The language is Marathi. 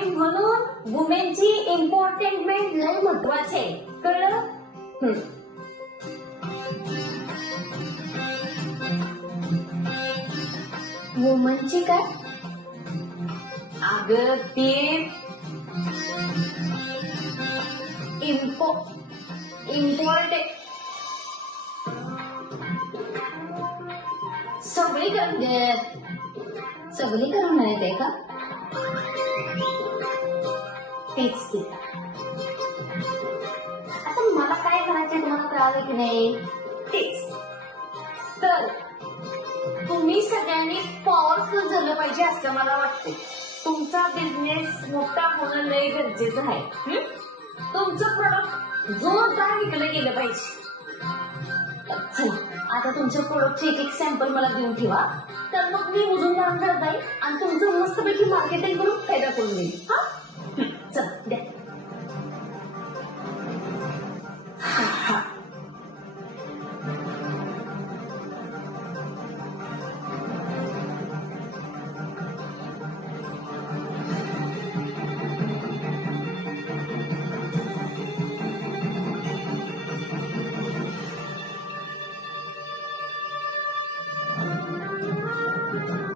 आणि म्हणून वुमेनची इम्पॉर्टमेंट लय महत्वाचे आहे, कळलं? वुमनची काय? अगं ते इम्पॉर्टंट सगळी करून मिळते का? तेच की. आता मला काय म्हणायचं तुम्हाला कळालं की नाही? तेच तर तुम्ही सगळ्यांनी पॉवरफुल झालं पाहिजे असं मला वाटतं. तुमचा बिझनेस मोठा होणं लय गरजेचं आहे. तुमचं प्रोडक्ट जोरदार विकलं गेलं पाहिजे. चला आता तुमच्या प्रोडक्टचे एक सॅम्पल मला देऊन ठेवा, तर मग मी उजून जाऊन जाईल आणि तुमचं मस्तपैकी मार्केटिंग करून फायदा करून देईल. हा चला द्या.